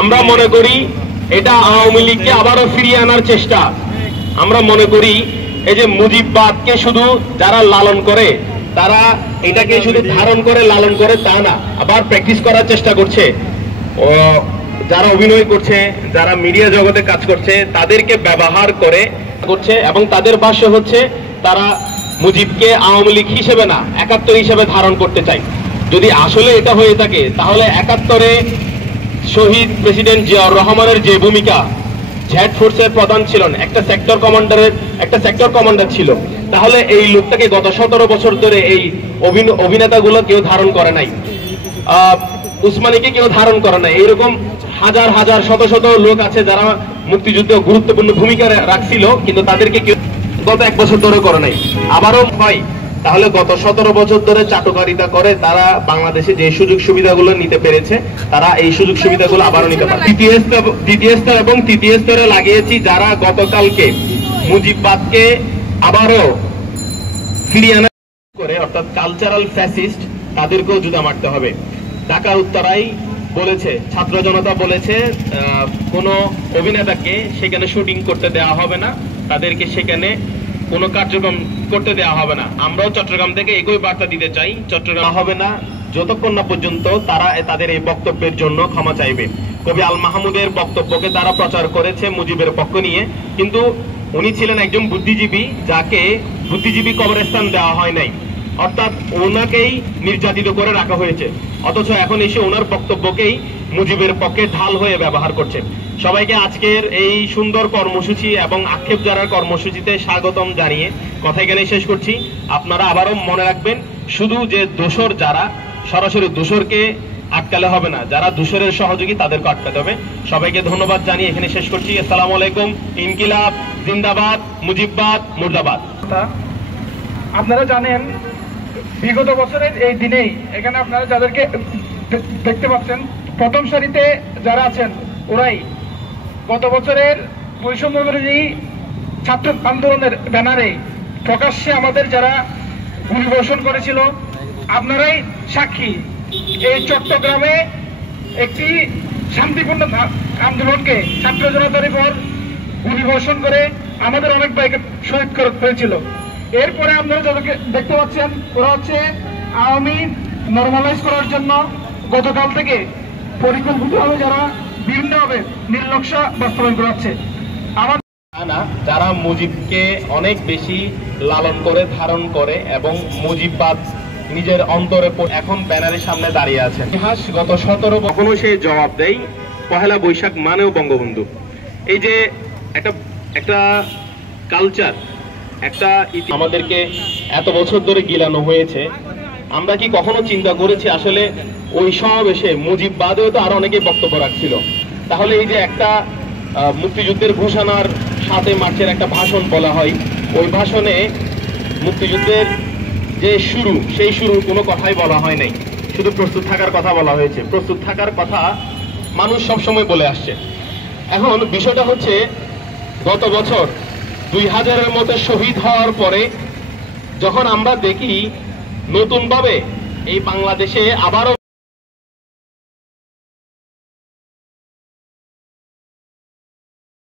আমরা মনে করি এটা আওয়ামী লীগকে আবারও ফিরিয়ে আনার চেষ্টা। আমরা মনে করি এই যে মুজিববাদকে শুধু যারা লালন করে, তারা এটাকে শুধু ধারণ করে লালন করে তা না, আবার প্র্যাকটিস করার চেষ্টা করছে। যারা অভিনয় করছে, যারা মিডিয়া জগতে কাজ করছে, তাদেরকে ব্যবহার করে করছে এবং তাদের ভাষ্য হচ্ছে তারা মুজিবকে আওয়ামী লীগ হিসেবে না ৭১ হিসেবে ধারণ করতে চায়। যদি আসলে এটা হয়ে থাকে তাহলে ৭১-এ শহীদ প্রেসিডেন্ট জিয়াউর রহমানের যে ভূমিকা, জ্যাড ফোর্সের প্রধান ছিলেন, একটা সেক্টর কমান্ডার ছিল, তাহলে এই লোকটাকে গত ১৭ বছর ধরে এই অভিনেতাগুলো কেউ ধারণ করে নাই, উসমানীকে কেউ ধারণ করে নাই। এইরকম হাজার হাজার শত শত লোক আছে যারা মুক্তিযুদ্ধে গুরুত্বপূর্ণ ভূমিকা রাখছিল, কিন্তু তাদেরকে কেউ গত ১ বছর ধরে করে নাই। আবারও হয় তাহলে গত ১৭ বছর ধরে চাটুকারিতা করে তারা বাংলাদেশে যে সুযোগ সুবিধাগুলো নিতে পেরেছে, তারা এই সুযোগ সুবিধাগুলো আবারও নিতে পারে। দ্বিতীয় স্তর এবং তৃতীয় স্তরে লাগিয়েছি যারা গতকালকে মুজিববাদকে আবারও ফিরিয়ে আনা করে, অর্থাৎ কালচারাল ফ্যাসিস্ট, তাদেরকেও জুতা মারতে হবে। ঢাকা উত্তরায় বলেছে, ছাত্র জনতা বলেছে কোন অভিনেতাকে সেখানে শুটিং করতে দেওয়া হবে না, তাদেরকে সেখানে কোনো কার্যক্রম করতে দেওয়া হবে না। আমরাও চট্টগ্রাম থেকে একই বার্তা দিতে চাই, চট্টগ্রাম হবে না যতক্ষণ না পর্যন্ত তারা তাদের এই বক্তব্যের জন্য ক্ষমা চাইবে। কবি আল মাহমুদের বক্তব্যকে তারা প্রচার করেছে মুজিবের পক্ষ নিয়ে, কিন্তু উনি ছিলেন একজন বুদ্ধিজীবী, যাকে বুদ্ধিজীবী কবরস্থান দেওয়া হয় নাই, অর্থাৎ ওনাকেই নির্যাতিত করে রাখা হয়েছে, অথচ এখন এসে ওনার বক্তব্যকেই মুজিবের পক্ষে ঢাল হয়ে ব্যবহার করছে। সবাইকে আজকের এই সুন্দর কর্মসূচি এবং আক্ষেপ জানার কর্মসূচিতে স্বাগতম জানিয়ে কথা এখানে শেষ করছি। আপনারা আবারও মনে রাখবেন, শুধু যে দোষর যারা, সরাসরি দোষরকে আটকালে হবে না, যারা দোষরের সহযোগী তাদেরকে আটকাতে হবে। সবাইকে ধন্যবাদ জানিয়ে এখানে শেষ করছি। আসসালামু আলাইকুম। ইনকিলাব জিন্দাবাদ, মুজিববাদ মুর্দাবাদ। আপনারা জানেন বিগত বছরের এই দিনেই এখানে আপনারা যাদেরকে দেখতে পাচ্ছেন প্রথম সারিতে যারা আছেন, ওরাই গত বছরের বৈষম্য বিরোধী ছাত্র আন্দোলনের ব্যানারে প্রকাশ্যে আমাদের যারা গুলিবর্ষণ করেছিল, আপনারাই সাক্ষী। এই চট্টগ্রামে একটি শান্তিপূর্ণ আন্দোলনকে ছাত্র জনতার উপর গুলিবর্ষণ করে আমাদের অনেক ভাইকে শহীদ করেছিল। এরপরে আপনারা যাদেরকে দেখতে পাচ্ছেন, ওরা হচ্ছে আওয়ামী নর্মালাইজ করার জন্য গতকাল থেকে পরিকল্পিতভাবে যারা বিভিন্নভাবে নির্লক্ষ্য বাস্তবায়ন করাচ্ছে। যারা মুজিবকে অনেক বেশি লালন করে, ধারণ করে এবং মুজিববাদ নিজের অন্তরে এখন ব্যানারের সামনে দাঁড়িয়ে আছে। ইতিহাস গত 17 কখনো সে জবাব দেয়, পহেলা বৈশাখ মানেও বঙ্গবন্ধু। এই যে একটা কালচার, একটা আমাদেরকে এত বছর ধরে গিলানো হয়েছে, আমরা কি কখনো চিন্তা করেছি আসলে ওই সমাবেশে মুজিববাদেও তো আরো অনেকে বক্তব্য রাখছিল, তাহলে এই যে একটা মুক্তিযুদ্ধের ঘোষণার ৭ মার্চের একটা ভাষণ বলা হয়, ওই ভাষণে মুক্তিযুদ্ধের যে শুরু, সেই শুরুর কোনো কথাই বলা হয় নাই, শুধু প্রস্তুত থাকার কথা বলা হয়েছে। প্রস্তুত থাকার কথা মানুষ সবসময় বলে আসছে। এখন বিষয়টা হচ্ছে, গত বছর ২০০০-এর মতো শহীদ হওয়ার পরে যখন আমরা দেখি নতুনভাবে এই বাংলাদেশে আবারও